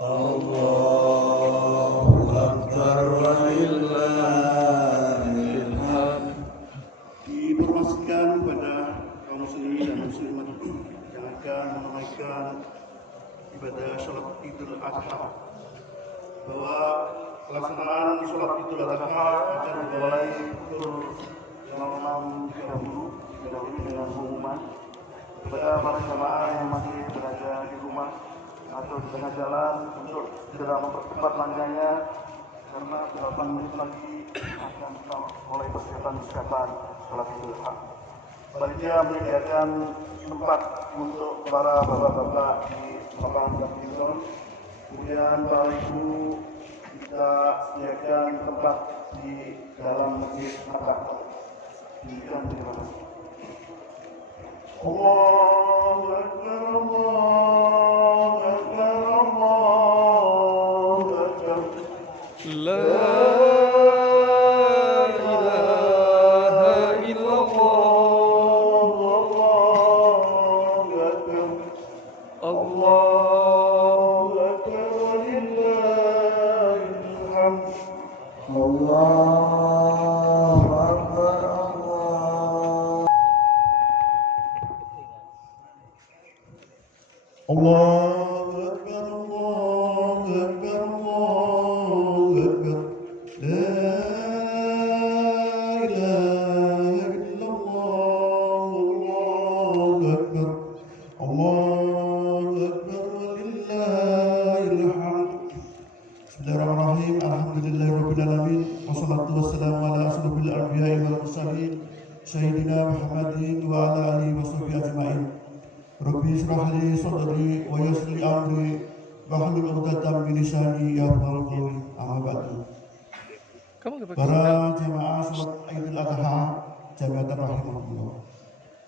Allahu Akbar walillahil hamd. Diinformasikan kepada kaum muslimin dan muslimat yang akan menunaikan ibadah sholat Idul Adha bahwa pelaksanaan sholat Idul Adha akan dimulai pukul 06.30 dengan pengumuman kepada para jamaah yang masih berada di rumah atau di tengah jalan untuk segera mempercepat langkahnya karena 8 menit lagi akan mulai persiapan sholat Idul Adha. Panitia menyediakan tempat untuk para bapak-bapak di lapangan badminton, kemudian para ibu kita sediakan tempat di dalam masjid Natal. Demikian terima kasih. Allahu Akbar, Allahu Akbar, Allahu Akbar. La ilaha illallah. Allahu Akbar. Allahu Akbar walillahil hamd. Allahu Akbar. Allahu Akbar, Allahu Akbar, Allahu Akbar. La ilaha illallah, Allahu Akbar. Allahu Akbar walillahil hamd. Bismillahirrahmanirrahim. Alhamdulillahirabbil alamin. Wassalatu wassalamu ala asyrofil anbiya'i wal mursalin sayyidina Muhammadin wa ala alihi washabbihi ajmain. Rabbi shrah li sadri wa yassir li amri wahlul 'uqdatam min lisani yafqahu qawli. Amma ba'du. Para jamaah salat Idul Adha jamiatan rahimahullah.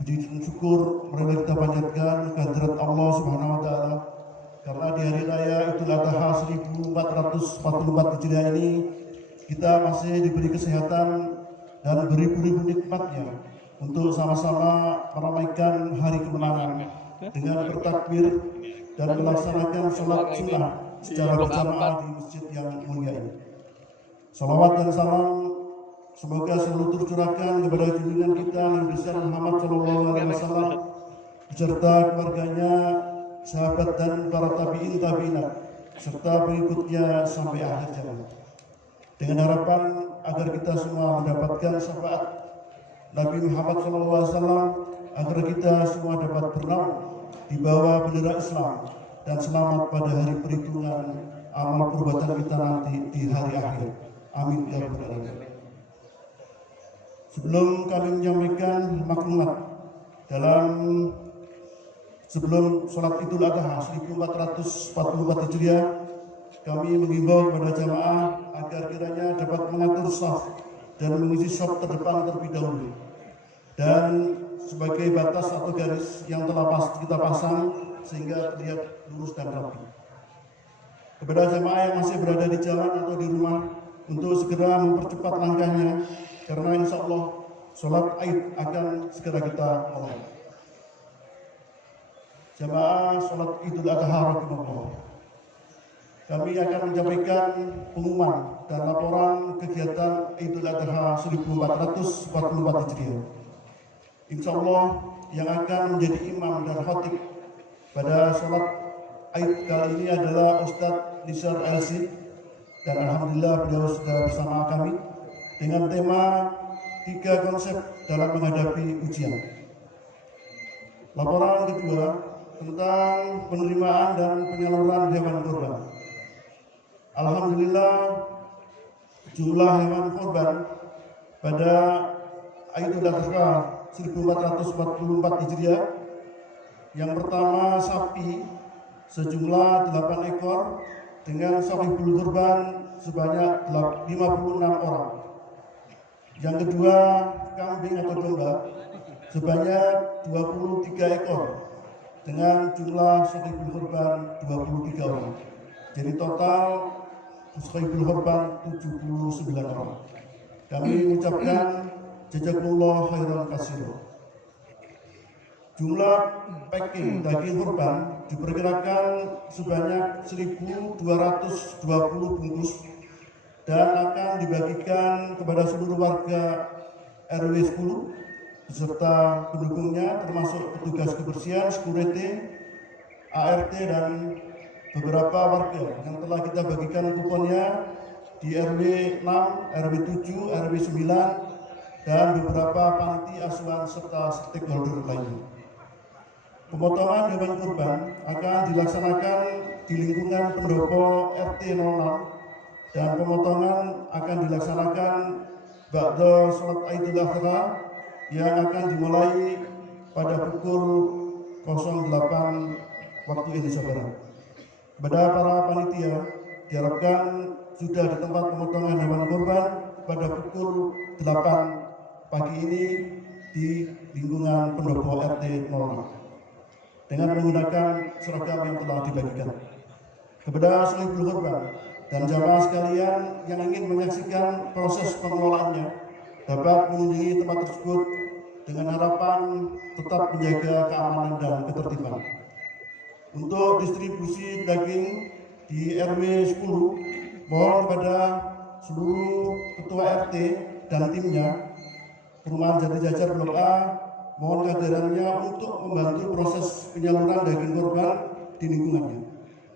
Puji dan syukur marilah kita panjatkan kehadirat Allah Subhanahu wa taala karena di hari raya Idul Adha 1444 Hijriah ini kita masih diberi kesehatan dan beribu-ribu nikmatnya untuk sama-sama meramaikan hari kemenangan dengan bertakbir dan melaksanakan sholat sunnah secara berjamaah di masjid yang mulia ini. Salawat dan salam semoga selalu tercurahkan kepada junjungan kita Nabi besar Muhammad SAW beserta keluarganya, sahabat dan para tabi'in tabi'inat serta pengikutnya sampai akhir zaman. Dengan harapan agar kita semua mendapatkan syafaat Nabi Muhammad SAW agar kita semua dapat bernaung di bawah bendera Islam dan selamat pada hari perhitungan amal perbuatan kita nanti di hari akhir. Amin ya rabbal alamin. Sebelum kami menyampaikan maklumat sebelum sholat Idul Adha 1444 Hijriah, kami menghimbau kepada jamaah agar kiranya dapat mengatur shaf dan mengisi shaf terdepan terlebih dahulu. Dan sebagai batas atau garis yang telah kita pasang sehingga terlihat lurus dan rapi. Kepada jamaah yang masih berada di jalan atau di rumah untuk segera mempercepat langkahnya karena insya Allah sholat Id akan segera kita mulai. Jamaah sholat Idul Adha rahimahullah. Kami akan menyampaikan pengumuman dan laporan kegiatan Idul Adha 1444 Hijriah. Insya Allah yang akan menjadi imam dan khatib pada sholat Id kali ini adalah Ustadz Nizar LC dan alhamdulillah beliau sudah bersama kami dengan tema 3 konsep dalam menghadapi ujian. Laporan kedua tentang penerimaan dan penyaluran hewan kurban. Alhamdulillah jumlah hewan kurban pada Idul Adha 1444 Hijriah yang pertama sapi sejumlah 8 ekor dengan sahibul kurban sebanyak 56 orang. Yang kedua kambing atau domba sebanyak 23 ekor dengan jumlah sahibul kurban 23 orang. Jadi total sahibul kurban 79 orang. Kami mengucapkan jazakumullah khairan katsira. Jumlah packing daging kurban diperkirakan sebanyak 1.220 bungkus dan akan dibagikan kepada seluruh warga RW 10 beserta pendukungnya termasuk petugas kebersihan, security, ART dan beberapa warga yang telah kita bagikan kuponnya di RW 6, RW 7, RW 9 dan beberapa panti asuhan serta stakeholder lainnya. Pemotongan hewan kurban akan dilaksanakan di lingkungan pendopo RT 06 dan pemotongan akan dilaksanakan ba'da sholat Idul Adha yang akan dimulai pada pukul 08 waktu Indonesia Barat. Kepada para panitia diharapkan sudah di tempat pemotongan hewan kurban pada pukul 8 pagi ini di lingkungan pendopo RT 06 dengan menggunakan seragam yang telah dibagikan. Kepada sholihul kurban dan jamaah sekalian yang ingin menyaksikan proses pengelolaannya dapat mengunjungi tempat tersebut dengan harapan tetap menjaga keamanan dan ketertiban. Untuk distribusi daging di RW 10, mohon kepada seluruh ketua RT dan timnya Perumahan Jati Jajar Blok A mohon kehadirannya untuk membantu proses penyaluran daging kurban di lingkungannya.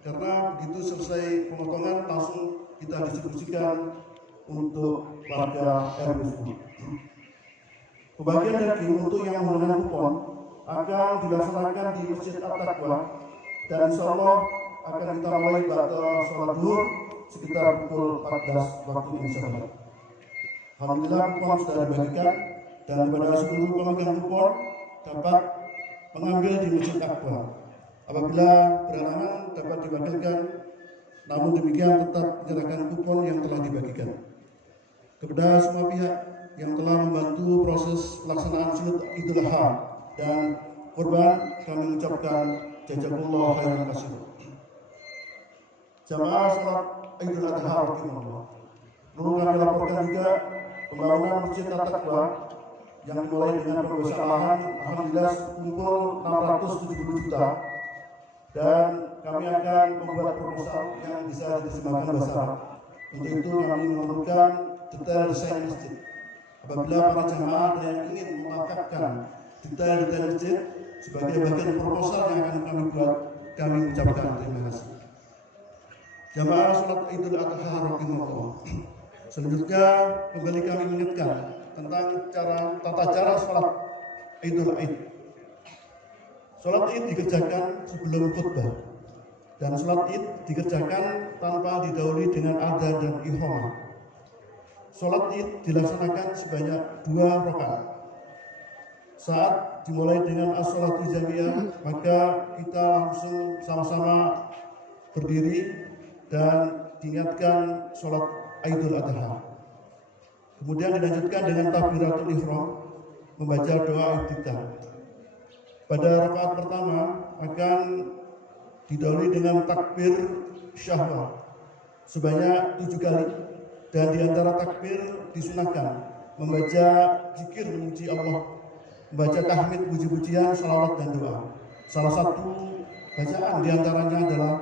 Karena begitu selesai pemotongan langsung kita distribusikan untuk warga RW 10. Pembagian daging untuk yang menggunakan kupon akan dilaksanakan di Masjid At-Taqwa dan insya Allah akan kita mulai pada sholat zuhur sekitar pukul 14 waktu Indonesia Barat. Alhamdulillah kupon sudah dibagikan dan kepada seluruh pemegang kupon dapat mengambil di Masjid At-Taqwa. Apabila berhalangan dapat diwakilkan, namun demikian tetap menyerahkan kupon yang telah dibagikan. Kepada semua pihak yang telah membantu proses pelaksanaan Salat Idul Adha dan kurban, kami mengucapkan jazakumullah khairan katsir. Jamaah Salat Idul Adha rahimakumullah. Perlu kami laporkan juga pembangunan Masjid At-Taqwa yang dimulai dengan pembebasan lahan alhamdulillah kumpul 670 juta dan kami akan membuat proposal yang bisa diterjemahkan bahasa Arab. Untuk itu kami memerlukan detail desain masjid. Apabila para jamaah yang ingin melengkapkan detail-detail masjid sebagai bagian proposal yang akan kami buat, kami ucapkan terima kasih. Jamaah Salat Idul Adha rahimakumullah. Selanjutnya kembali kami mengingatkan tentang tata cara salat Idul Id. Salat Id dikerjakan sebelum khutbah dan salat Id dikerjakan tanpa didahului dengan adzan dan iqamah. Salat Id dilaksanakan sebanyak 2 rakaat. Saat dimulai dengan as-sholatu jamiyah, maka kita langsung sama-sama berdiri dan diingatkan salat Idul Adha. Kemudian dilanjutkan dengan takbiratul ihram, membaca doa iftitah. Pada rakaat pertama akan didahului dengan takbir syahwat sebanyak 7 kali dan di antara takbir disunahkan membaca zikir memuji Allah, membaca tahmid, puji-pujian, salawat dan doa. Salah satu bacaan di antaranya adalah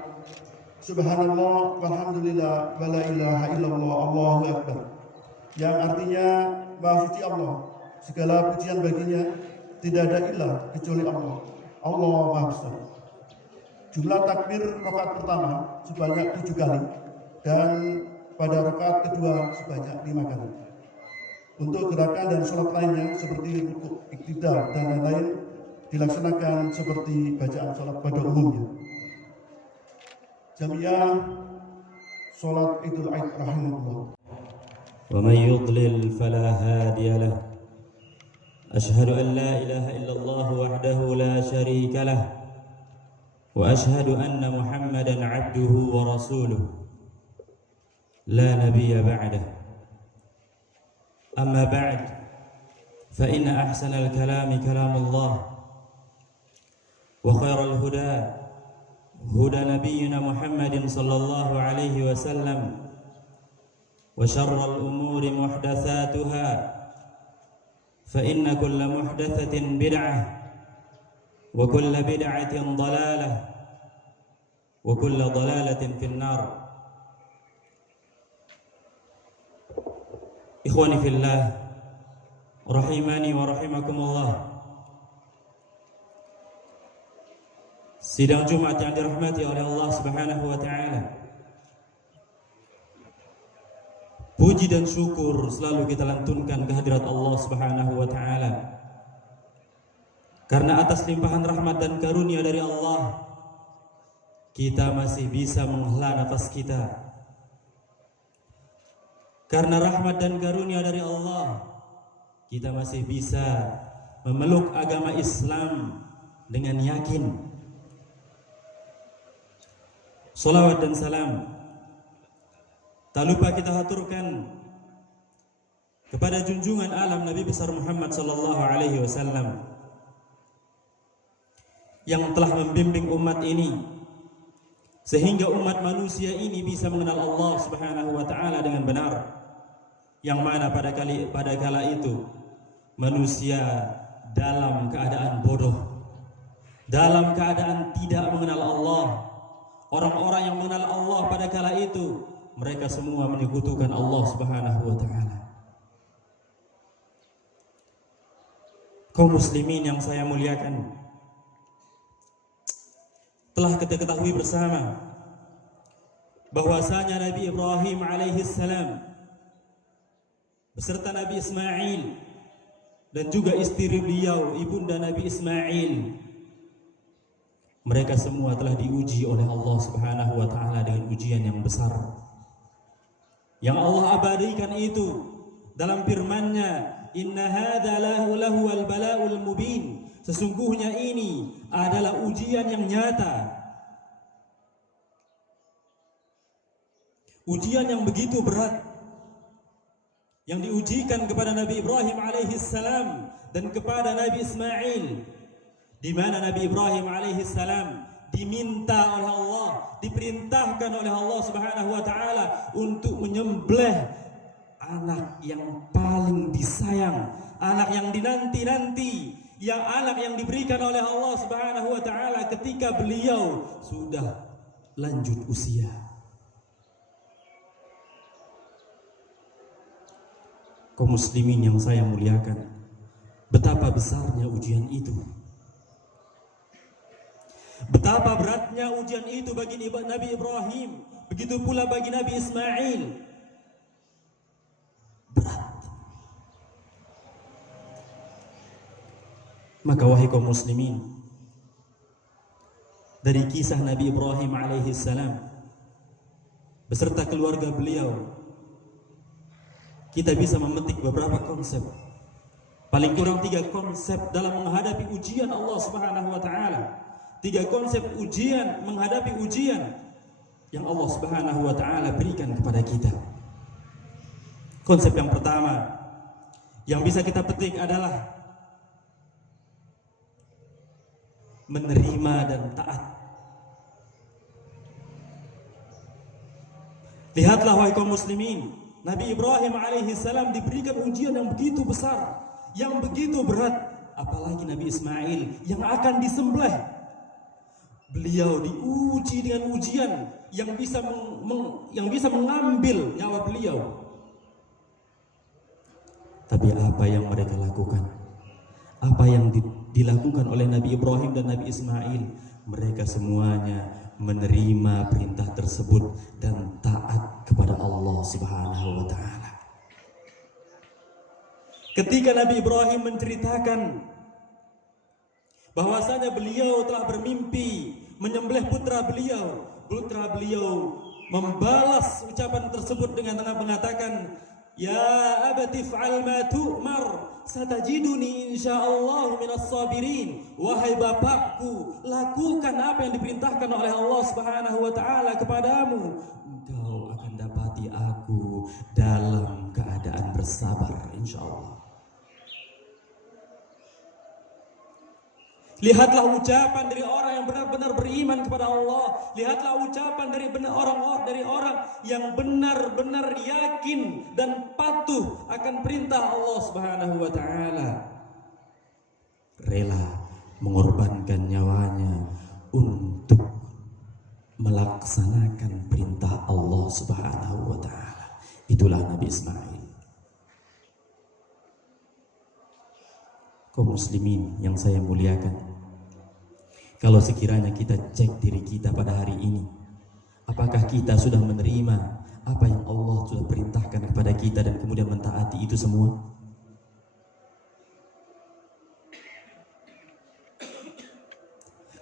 Subhanallah walhamdulillah wa la ilaha illallah Allahu akbar, yang artinya Maha Suci Allah, segala pujian baginya, tidak ada ilah kecuali Allah, Allah Maha Besar. Jumlah takbir rakaat pertama sebanyak 7 kali dan pada rakaat kedua sebanyak 5 kali. Untuk gerakan dan sholat lainnya seperti rukuk, iktidal dan lain-lain dilaksanakan seperti bacaan sholat pada umumnya. Jamiah sholat Idul Id rahimahullah. ومن يضلل فلا هادي له أشهد أن لا إله إلا الله وحده لا شريك له وأشهد أن محمدا عبده ورسوله لا نبي بعده أما بعد فإن أحسن الكلام كلام الله وخير الهدى هدى نبينا محمد صلى الله عليه وسلم وشر الأمور محدثاتها فإن كل محدثة بدعة وكل بدعة ضلالة وكل ضلالة في النار. إخواني في الله rahimani wa rahimakumullah. Sidang Jumat yang dirahmati oleh Allah Subhanahu wa taala. Puji dan syukur selalu kita lantunkan kehadirat Allah Subhanahu wa taala. Karena atas limpahan rahmat dan karunia dari Allah, kita masih bisa menghela nafas kita. Karena rahmat dan karunia dari Allah, kita masih bisa memeluk agama Islam dengan yakin. Salawat dan salam tak lupa kita haturkan kepada junjungan alam Nabi besar Muhammad sallallahu alaihi wasallam yang telah membimbing umat ini sehingga umat manusia ini bisa mengenal Allah Subhanahu wa taala dengan benar, yang mana pada kala itu manusia dalam keadaan bodoh, dalam keadaan tidak mengenal Allah. Orang-orang yang mengenal Allah pada kala itu, mereka semua menyekutukan Allah Subhanahu wa taala. Kaum muslimin yang saya muliakan, telah kita ketahui bersama bahwasanya Nabi Ibrahim alaihi salam beserta Nabi Ismail dan juga istri beliau, ibunda Nabi Ismail, mereka semua telah diuji oleh Allah Subhanahu wa taala dengan ujian yang besar. Yang Allah abadikan itu dalam firman-Nya, "Inna hadza lahu wal bala'ul mubin." Sesungguhnya ini adalah ujian yang nyata. Ujian yang begitu berat yang diujikan kepada Nabi Ibrahim alaihi salam dan kepada Nabi Ismail, di mana Nabi Ibrahim alaihi salam diminta oleh Allah, diperintahkan oleh Allah Subhanahu wa taala untuk menyembelih anak yang paling disayang, anak yang dinanti-nanti, yang anak yang diberikan oleh Allah Subhanahu wa taala ketika beliau sudah lanjut usia. Kaum muslimin yang saya muliakan, betapa besarnya ujian itu. Betapa beratnya ujian itu bagi Nabi Ibrahim, begitu pula bagi Nabi Ismail. Berat. Maka wahai kaum muslimin, dari kisah Nabi Ibrahim alaihi salam beserta keluarga beliau, kita bisa memetik beberapa konsep, paling kurang 3 konsep dalam menghadapi ujian Allah Subhanahu wa taala. 3 konsep ujian, menghadapi ujian yang Allah Subhanahu wa taala berikan kepada kita. Konsep yang pertama yang bisa kita petik adalah menerima dan taat. Lihatlah wahai kaum muslimin, Nabi Ibrahim alaihi salam diberikan ujian yang begitu besar, yang begitu berat, apalagi Nabi Ismail yang akan disembelih. Beliau diuji dengan ujian yang bisa mengambil nyawa beliau. Tapi apa yang mereka lakukan? Apa yang dilakukan oleh Nabi Ibrahim dan Nabi Ismail? Mereka semuanya menerima perintah tersebut dan taat kepada Allah Subhanahu wa taala. Ketika Nabi Ibrahim menceritakan bahwasanya beliau telah bermimpi menyembelih putra beliau membalas ucapan tersebut dengan mengatakan, "Ya abati fa'al ma tu'mar, satajiduni insyaallah minas sabirin." Wahai bapakku, lakukan apa yang diperintahkan oleh Allah Subhanahu wa taala kepadamu. Engkau akan dapati aku dalam keadaan bersabar insyaallah. Lihatlah ucapan dari orang yang benar-benar beriman kepada Allah. Lihatlah ucapan dari orang yang benar-benar yakin dan patuh akan perintah Allah Subhanahu wa taala. Rela mengorbankan nyawanya untuk melaksanakan perintah Allah Subhanahu wa taala. Itulah Nabi Ismail. Kaum muslimin yang saya muliakan, kalau sekiranya kita cek diri kita pada hari ini, apakah kita sudah menerima apa yang Allah sudah perintahkan kepada kita dan kemudian mentaati itu semua?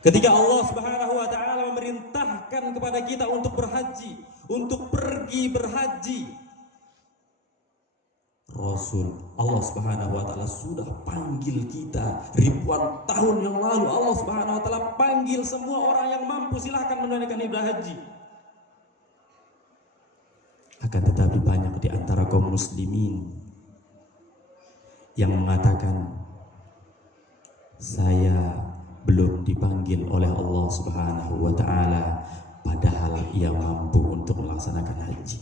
Ketika Allah Subhanahu wa taala memerintahkan kepada kita untuk berhaji, untuk pergi berhaji, Rasul Allah Subhanahu wa taala sudah panggil kita ribuan tahun yang lalu. Allah Subhanahu wa taala panggil semua orang yang mampu, silahkan menunaikan ibadah haji. Akan tetapi banyak di antara kaum muslimin yang mengatakan, saya belum dipanggil oleh Allah Subhanahu wa taala, padahal ia mampu untuk melaksanakan haji.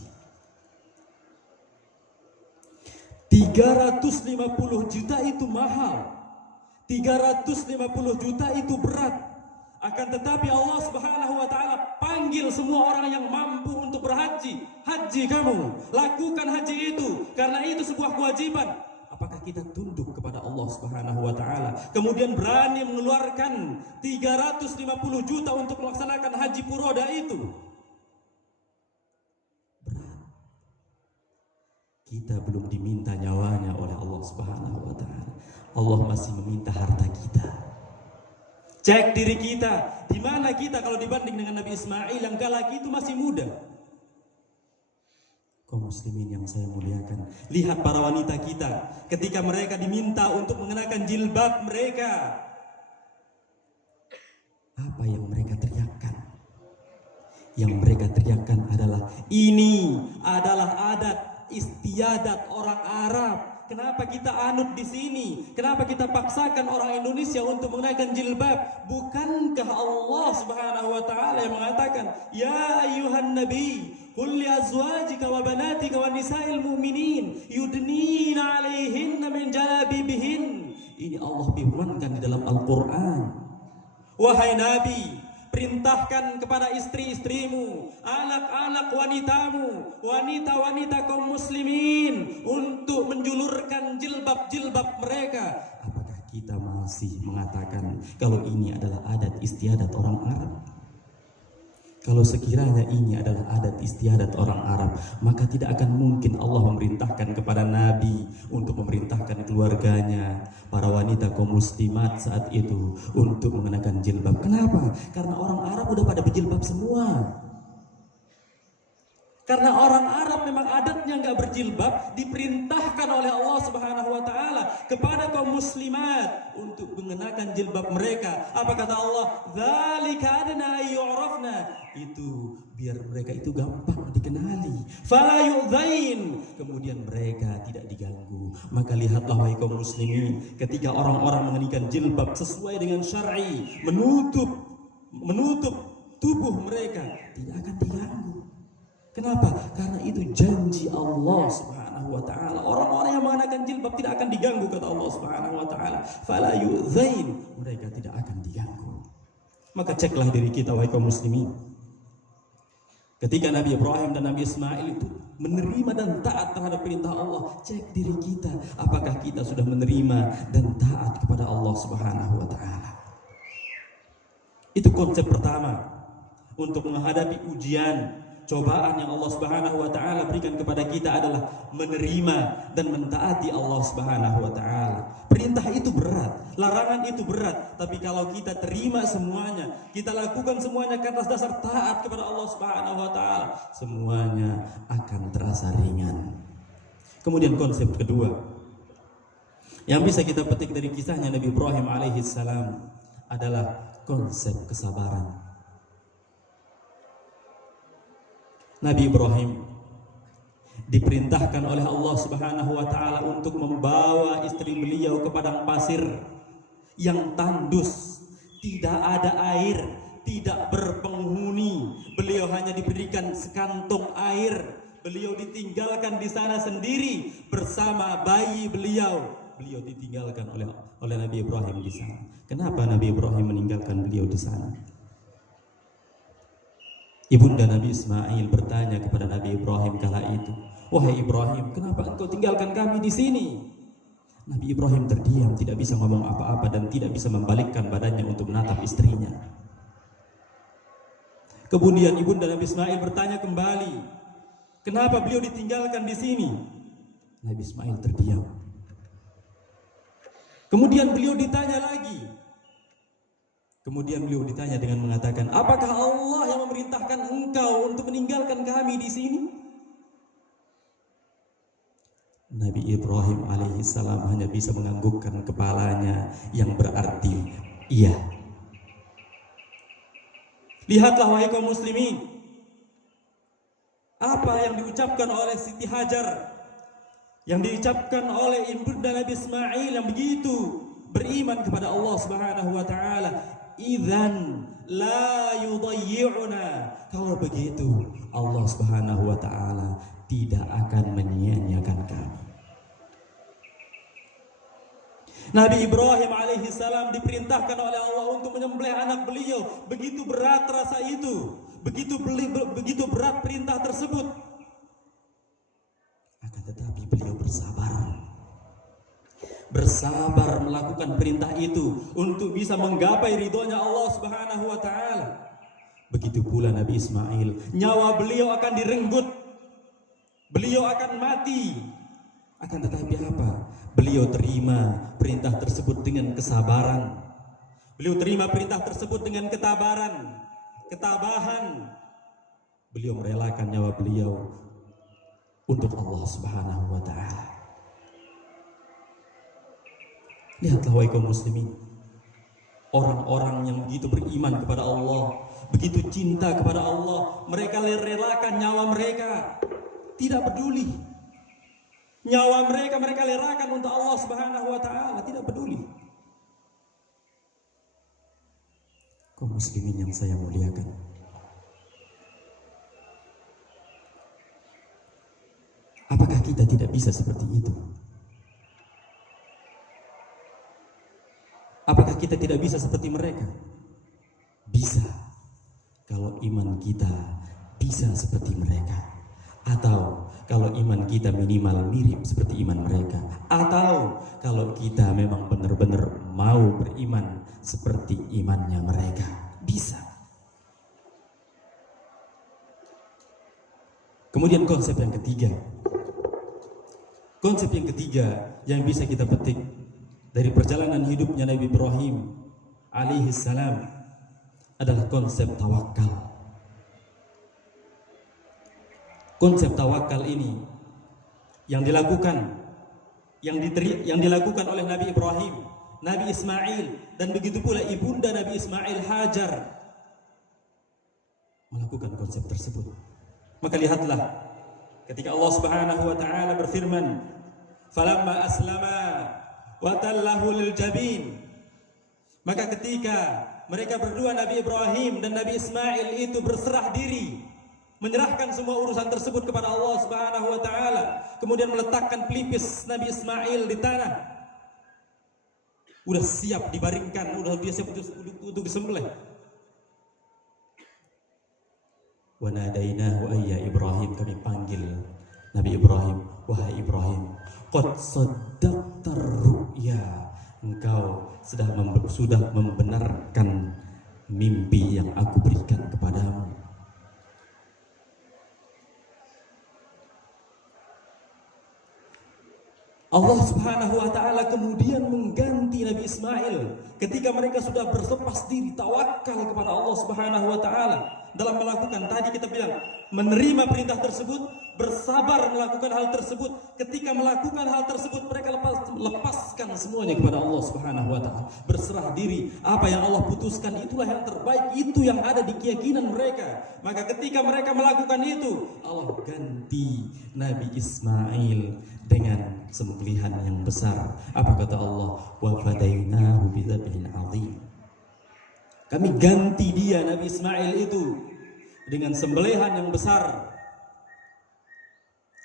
350 juta itu mahal, 350 juta itu berat. Akan tetapi Allah Subhanahu wa taala panggil semua orang yang mampu untuk berhaji. Haji kamu, lakukan haji itu, karena itu sebuah kewajiban. Apakah kita tunduk kepada Allah Subhanahu wa taala, kemudian berani mengeluarkan 350 juta untuk melaksanakan haji furoda itu? Berat. Kita belum diminta nyawanya oleh Allah Subhanahu wa taala. Allah masih meminta harta kita. Cek diri kita, di mana kita kalau dibanding dengan Nabi Ismail yang kala itu masih muda. Kaum muslimin yang saya muliakan, lihat para wanita kita ketika mereka diminta untuk mengenakan jilbab mereka, apa yang mereka teriakkan? Yang mereka teriakkan adalah, ini adalah adat istiadat orang Arab. Kenapa kita anut di sini? Kenapa kita paksakan orang Indonesia untuk mengenakan jilbab? Bukankah Allah Subhanahu wa taala yang mengatakan, ya ayyuhan nabi qul li azwajika wa banatika wa nisa'il mu'minin yudnina 'alaihinna min jalabibihin. Ini Allah firmankan di dalam Al-Qur'an. Wahai nabi, perintahkan kepada istri-istrimu, anak-anak wanitamu, wanita-wanita kaum muslimin untuk menjulurkan jilbab-jilbab mereka. Apakah kita masih mengatakan kalau ini adalah adat istiadat orang Arab? Kalau sekiranya ini adalah adat istiadat orang Arab, maka tidak akan mungkin Allah memerintahkan kepada Nabi untuk memerintahkan keluarganya, para wanita kaum muslimat saat itu untuk mengenakan jilbab. Kenapa? Karena orang Arab udah pada berjilbab semua. Karena orang Arab memang adatnya nggak berjilbab, diperintahkan oleh Allah Subhanahu wa taala kepada kaum muslimat untuk mengenakan jilbab mereka. Apa kata Allah? Dzalika adna yu'rafna. Itu biar mereka itu gampang dikenali. Fala yu'dzain. Kemudian mereka tidak diganggu. Maka lihatlah wahai kaum muslimin, ketika orang-orang mengenakan jilbab sesuai dengan syar'i, menutup tubuh mereka, tidak akan diganggu. Kenapa? Karena itu janji Allah Subhanahu wa taala. Orang-orang yang mengenakan jilbab tidak akan diganggu, kata Allah Subhanahu wa taala. Fala yu'dzain, mereka tidak akan diganggu. Maka ceklah diri kita wahai kaum muslimin. Ketika Nabi Ibrahim dan Nabi Ismail itu menerima dan taat terhadap perintah Allah, cek diri kita, apakah kita sudah menerima dan taat kepada Allah Subhanahu wa taala. Itu konsep pertama untuk menghadapi ujian, cobaan yang Allah Subhanahu wa taala berikan kepada kita adalah menerima dan mentaati Allah Subhanahu wa taala. Perintah itu berat, larangan itu berat, tapi kalau kita terima semuanya, kita lakukan semuanya atas dasar taat kepada Allah Subhanahu wa taala, semuanya akan terasa ringan. Kemudian konsep kedua yang bisa kita petik dari kisahnya Nabi Ibrahim alaihi salam adalah konsep kesabaran. Nabi Ibrahim diperintahkan oleh Allah Subhanahu wa taala untuk membawa istri beliau ke padang pasir yang tandus, tidak ada air, tidak berpenghuni. Beliau hanya diberikan sekantong air. Beliau ditinggalkan di sana sendiri bersama bayi beliau. Beliau ditinggalkan oleh Nabi Ibrahim di sana. Kenapa Nabi Ibrahim meninggalkan beliau di sana? Ibunda Nabi Ismail bertanya kepada Nabi Ibrahim kala itu, "Wahai Ibrahim, kenapa engkau tinggalkan kami di sini?" Nabi Ibrahim terdiam, tidak bisa ngomong apa-apa dan tidak bisa membalikkan badannya untuk menatap istrinya. Kemudian ibunda Nabi Ismail bertanya kembali, "Kenapa beliau ditinggalkan di sini?" Nabi Ismail terdiam. Kemudian beliau ditanya lagi. Kemudian beliau ditanya dengan mengatakan, "Apakah Allah yang memerintahkan engkau untuk meninggalkan kami di sini?" Nabi Ibrahim alaihissalam hanya bisa menganggukkan kepalanya yang berarti iya. Lihatlah wahai kaum muslimin, apa yang diucapkan oleh Siti Hajar, yang diucapkan oleh ibunda Nabi Ismail yang begitu beriman kepada Allah Subhanahu wa taala. Idzan la yudayyi'una. Kalau begitu Allah Subhanahu wa taala tidak akan menyia-nyiakan kami. Nabi Ibrahim alaihissalam diperintahkan oleh Allah untuk menyembelih anak beliau. Begitu berat rasa itu, begitu berat perintah tersebut. Akan tetapi beliau bersabar melakukan perintah itu untuk bisa menggapai ridhonya Allah Subhanahu wa taala. Begitu pula Nabi Ismail, nyawa beliau akan direnggut, beliau akan mati. Akan tetapi apa? Beliau terima perintah tersebut dengan kesabaran. Beliau terima perintah tersebut dengan ketabahan. Beliau merelakan nyawa beliau untuk Allah Subhanahu wa taala. Lihatlah wahai kaum muslimin, orang-orang yang begitu beriman kepada Allah, begitu cinta kepada Allah, mereka relakan nyawa mereka, tidak peduli. Nyawa mereka relakan untuk Allah Subhanahu wa taala, tidak peduli. Kaum muslimin yang saya muliakan, apakah kita tidak bisa seperti itu? Apakah kita tidak bisa seperti mereka? Bisa, kalau iman kita bisa seperti mereka, atau kalau iman kita minimal mirip seperti iman mereka, atau kalau kita memang benar-benar mau beriman seperti imannya mereka. Bisa. Kemudian konsep yang ketiga yang bisa kita petik dari perjalanan hidupnya Nabi Ibrahim alaihissalam adalah konsep tawakal. Konsep tawakal ini yang dilakukan oleh Nabi Ibrahim, Nabi Ismail, dan begitu pula ibunda Nabi Ismail Hajar melakukan konsep tersebut. Maka lihatlah ketika Allah Subhanahu wa taala berfirman, "Falamma aslama wa tallahu lil jabin." Maka ketika mereka berdua, Nabi Ibrahim dan Nabi Ismail itu berserah diri, menyerahkan semua urusan tersebut kepada Allah Subhanahu wa taala, kemudian meletakkan pelipis Nabi Ismail di tanah. Udah siap dibaringkan, udah dia siap untuk disembelih. Wa nadainahu ayya Ibrahim, kami panggil Nabi Ibrahim, "Wahai Ibrahim, qad saddaqtar ru'ya." Engkau sudah membenarkan mimpi yang aku berikan kepadamu. Allah Subhanahu wa taala kemudian mengganti Nabi Ismail ketika mereka sudah berlepas diri, tawakal kepada Allah Subhanahu wa taala dalam melakukan, tadi kita bilang, menerima perintah tersebut, bersabar melakukan hal tersebut. Ketika melakukan hal tersebut, mereka lepaskan semuanya kepada Allah Subhanahu wa taala, berserah diri. Apa yang Allah putuskan itulah yang terbaik, itu yang ada di keyakinan mereka. Maka ketika mereka melakukan itu, Allah ganti Nabi Ismail dengan sembelihan yang besar. Apa kata Allah? Wa fadainahu bidzabhin adzim. Kami ganti dia, Nabi Ismail itu, dengan sembelihan yang besar.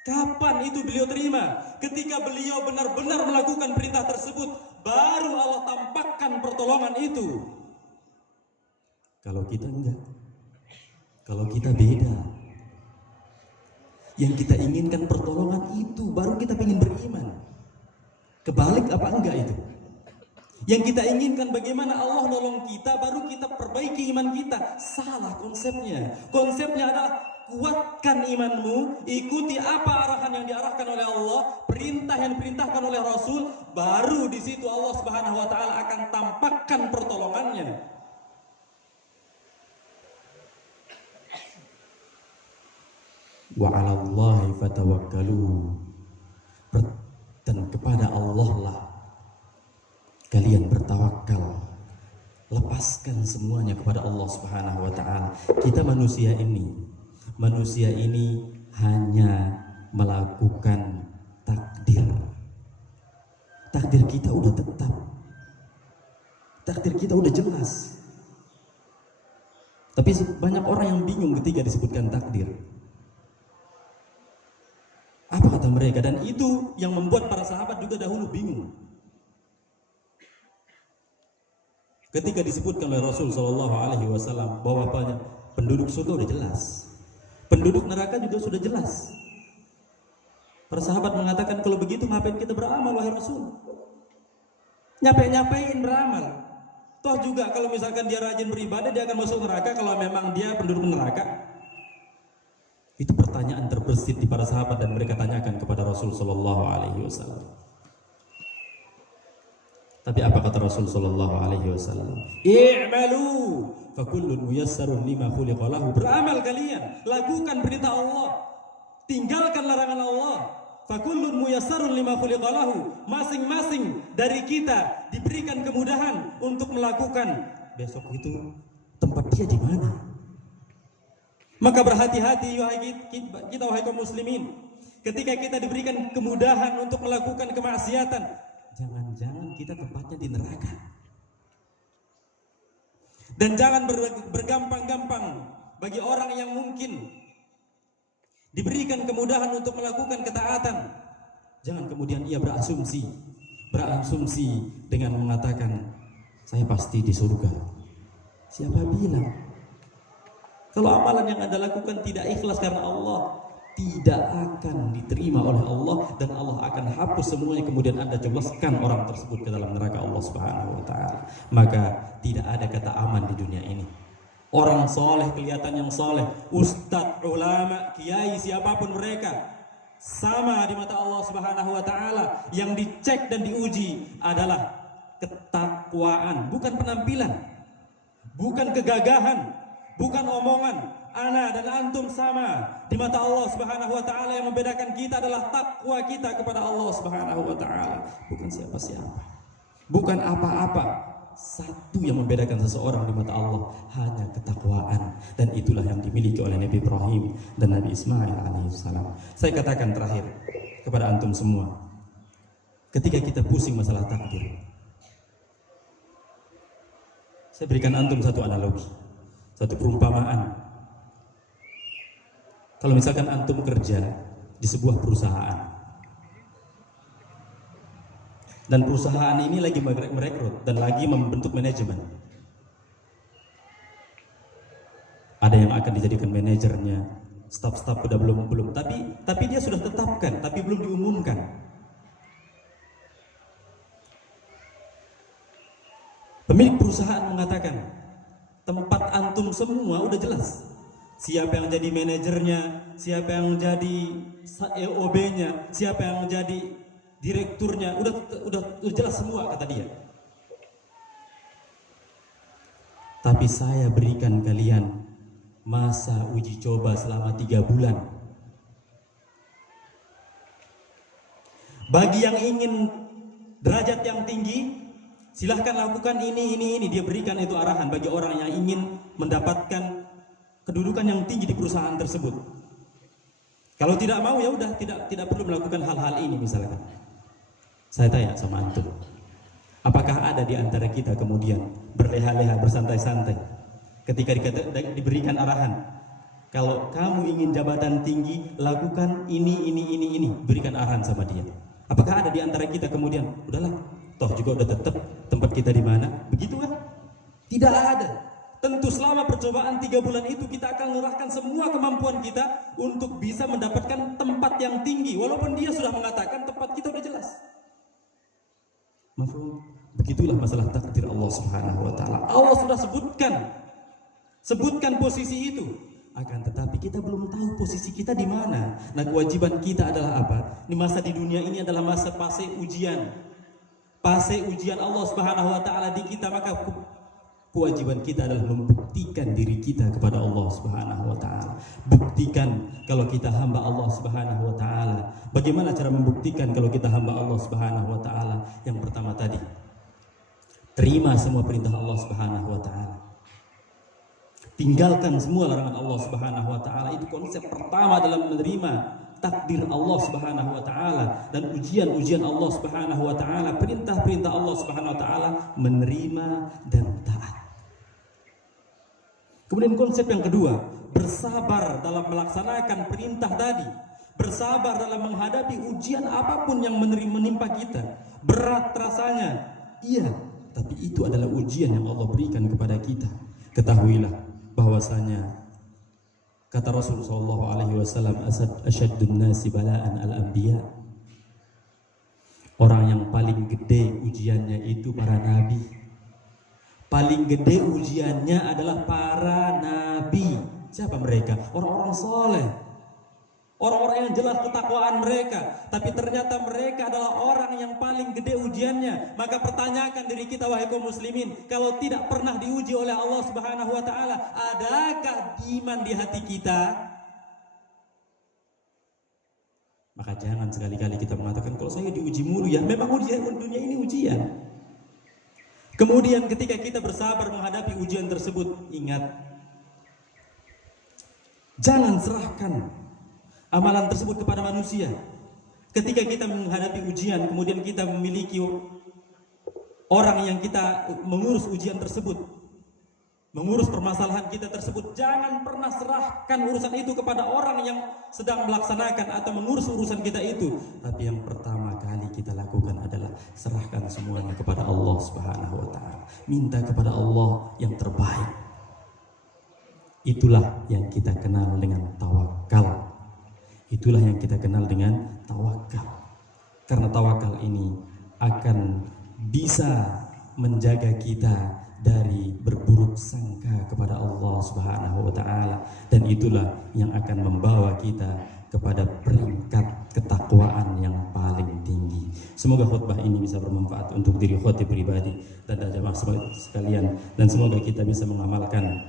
Kapan itu beliau terima? Ketika beliau benar-benar melakukan perintah tersebut, baru Allah tampakkan pertolongan itu. Kalau kita enggak, Kalau kita beda, yang kita inginkan pertolongan itu, baru kita ingin beriman. Kebalik apa enggak itu? Yang kita inginkan bagaimana Allah nolong kita, baru kita perbaiki iman kita. Salah konsepnya. Konsepnya adalah kuatkan imanmu, ikuti apa arahan yang diarahkan oleh Allah, perintah yang diperintahkan oleh Rasul, baru di situ Allah Subhanahu wa taala akan tampakkan pertolongannya. Wa 'alallahi fatawakkalu, dan kepada Allah lah kalian bertawakal. Lepaskan semuanya kepada Allah Subhanahu wa taala. Kita manusia ini hanya melakukan takdir. Takdir kita udah tetap. Takdir kita udah jelas. Tapi banyak orang yang bingung ketika disebutkan takdir. Apa kata mereka? Dan itu yang membuat para sahabat juga dahulu bingung. Ketika disebutkan oleh Rasul Shallallahu Alaihi Wasallam bahwa penduduk surga udah jelas, penduduk neraka juga sudah jelas. Para sahabat mengatakan, kalau begitu ngapain kita beramal wahai Rasul? Nyapain beramal. Toh juga kalau misalkan dia rajin beribadah, dia akan masuk neraka kalau memang dia penduduk neraka. Itu pertanyaan terbesit di para sahabat dan mereka tanyakan kepada Rasul Shallallahu Alaihi Wasallam. Tapi apa kata Rasul Shallallahu Alaihi Wasallam? I'malu fakullun muyassarun lima khuliqa lahu. Beramal kalian, lakukan perintah Allah, tinggalkan larangan Allah. Fakullun muyassarun lima khuliqa lahu. Masing-masing dari kita diberikan kemudahan untuk melakukan. Besok itu tempat dia di mana? Maka berhati-hati kita wahai kaum muslimin, ketika kita diberikan kemudahan untuk melakukan kemaksiatan, jangan-jangan kita tempatnya di neraka. Dan jangan bergampang-gampang bagi orang yang mungkin diberikan kemudahan untuk melakukan ketaatan. Jangan kemudian ia berasumsi dengan mengatakan, saya pasti di surga. Siapa bilang? Kalau amalan yang Anda lakukan tidak ikhlas karena Allah, tidak akan diterima oleh Allah, dan Allah akan hapus semuanya, kemudian Anda jebloskan orang tersebut ke dalam neraka Allah Subhanahu wa taala. Maka tidak ada kata aman di dunia ini. Orang soleh kelihatan yang soleh, ustadz, ulama, kiai, siapapun mereka, sama di mata Allah Subhanahu wa taala. Yang dicek dan diuji adalah ketakwaan, bukan penampilan, bukan kegagahan, bukan omongan. Ana dan antum sama di mata Allah Subhanahu wa taala. Yang membedakan kita adalah takwa kita kepada Allah Subhanahu wa taala, bukan siapa-siapa, bukan apa-apa. Satu yang membedakan seseorang di mata Allah hanya ketakwaan, dan itulah yang dimiliki oleh Nabi Ibrahim dan Nabi Ismail alaihissalam. Saya katakan terakhir kepada antum semua, ketika kita pusing masalah takdir, saya berikan antum satu analogi, satu perumpamaan. Kalau misalkan antum kerja di sebuah perusahaan, dan perusahaan ini lagi merekrut dan lagi membentuk manajemen, ada yang akan dijadikan manajernya, staf-staf udah belum, tapi dia sudah tetapkan, tapi belum diumumkan. Pemilik perusahaan mengatakan, tempat antum semua udah jelas. Siapa yang jadi manajernya, siapa yang jadi EOB-nya, siapa yang jadi direkturnya, udah jelas semua, kata dia. Tapi saya berikan kalian masa uji coba selama 3 bulan. Bagi yang ingin derajat yang tinggi, silahkan lakukan ini. Dia berikan itu arahan bagi orang yang ingin mendapatkan kedudukan yang tinggi di perusahaan tersebut. Kalau tidak mau, ya udah, tidak perlu melakukan hal-hal ini misalkan. Saya tanya sama antum, apakah ada di antara kita kemudian berleha-leha, bersantai-santai ketika diberikan arahan, kalau kamu ingin jabatan tinggi, lakukan ini, berikan arahan sama dia. Apakah ada di antara kita kemudian, udahlah, toh juga udah tetap tempat kita di mana, begitu kan? Tidak ada. tentu selama percobaan 3 bulan itu kita akan mengerahkan semua kemampuan kita untuk bisa mendapatkan tempat yang tinggi, walaupun dia sudah mengatakan tempat kita udah jelas. Mafhum? Begitulah masalah takdir Allah Subhanahu wa taala. Allah sudah sebutkan posisi itu. Akan tetapi kita belum tahu posisi kita di mana. Nah, kewajiban kita adalah apa? Di masa di dunia ini adalah masa fase ujian. Fase ujian Allah Subhanahu wa taala di kita, maka kewajiban kita adalah membuktikan diri kita kepada Allah Subhanahu wa taala. Buktikan kalau kita hamba Allah Subhanahu wa taala. Bagaimana cara membuktikan kalau kita hamba Allah Subhanahu wa taala? Yang pertama tadi, terima semua perintah Allah Subhanahu wa taala. Tinggalkan semua larangan Allah Subhanahu wa taala. Itu konsep pertama dalam menerima takdir Allah Subhanahu wa taala dan ujian-ujian Allah Subhanahu wa taala, perintah-perintah Allah Subhanahu wa taala, menerima dan taat. Kemudian konsep yang kedua, bersabar dalam melaksanakan perintah tadi. Bersabar dalam menghadapi ujian apapun yang menimpa kita. Berat rasanya, iya, tapi itu adalah ujian yang Allah berikan kepada kita. Ketahuilah bahwasanya kata Rasul sallallahu alaihi wasallam, asyaddun nasi bala'an al-anbiya. Orang yang paling gede ujiannya itu para nabi. Paling gede ujiannya adalah para nabi. Siapa mereka? Orang-orang soleh, orang-orang yang jelas ketakwaan mereka. Tapi ternyata mereka adalah orang yang paling gede ujiannya. Maka pertanyakan diri kita, wahai kaum muslimin, kalau tidak pernah diuji oleh Allah Subhanahu wa taala, adakah iman di hati kita? Maka jangan sekali-kali kita mengatakan, kalau saya diuji mulu ya. Memang ujian dunia ini ujian. Kemudian ketika kita bersabar menghadapi ujian tersebut, ingat, jangan serahkan amalan tersebut kepada manusia. Ketika kita menghadapi ujian, kemudian kita memiliki orang yang kita mengurus ujian tersebut, mengurus permasalahan kita tersebut, jangan pernah serahkan urusan itu kepada orang yang sedang melaksanakan atau mengurus urusan kita itu. Tapi yang pertama kali kita lakukan adalah serahkan semuanya kepada Allah Subhanahu wa taala. Minta kepada Allah yang terbaik. Itulah yang kita kenal dengan tawakal. Itulah yang kita kenal dengan tawakal. Karena tawakal ini akan bisa menjaga kita dari berburuk sangka kepada Allah Subhanahu wa taala, dan itulah yang akan membawa kita kepada peringkat ketakwaan yang paling tinggi. Semoga khutbah ini bisa bermanfaat untuk diri khotib pribadi dan jamaah sekalian, dan semoga kita bisa mengamalkan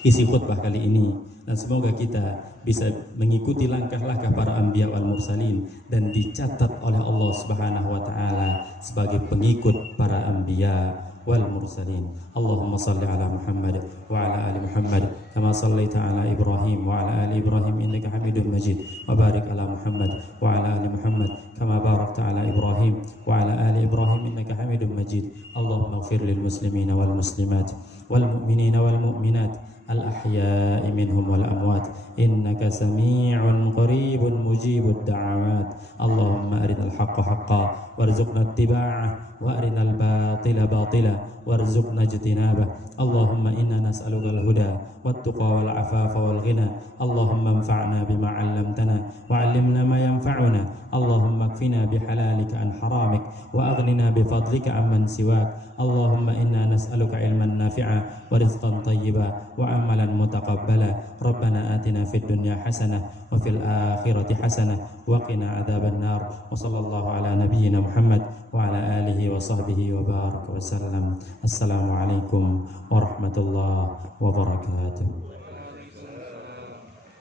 isi khutbah kali ini, dan semoga kita bisa mengikuti langkah-langkah para anbiya wal mursalin dan dicatat oleh Allah Subhanahu wa taala sebagai pengikut para anbiya wal mursalin. Allahumma salli ala Muhammad wa ala ali Muhammad kama sallaita ala Ibrahim wa ala ali Ibrahim innaka Hamidum Majid, wa barik ala Muhammad wa ala ali Muhammad kama barakta ala Ibrahim wa ala ali Ibrahim innaka Hamidum Majid. Allahumma ighfir lil muslimina wal muslimat wal mu'minina wal mu'minat al-ahya'i minhum wal amwat innaka sami'un qaribun mujibud da'awat. Allahumma arinal haqqa haqqan warzuqna ittiba'ah wa arinal batila batila warzuqna ijtinabah. Allahumma inna nas'aluka al-huda wat-tuqa wal 'afafa wal ghina. Allahumma anfa'na bima 'allamtana wa 'allimna ma yanfa'una. Allahumma kfina bihalalika an haramik wa aghnina bifadlika amman siwak. Allahumma inna nas'aluka ilman nafi'a wa rizqan tayyiba wa amalan mutaqabbala. Rabbana atina fid dunya hasanah wa fil akhirati hasanah wa qina adzaban nar. Wa sallallahu ala nabiyyina Muhammad wa ala alihi wa sahbihi wa baraka wa sallam. Assalamualaikum warahmatullahi wabarakatuh.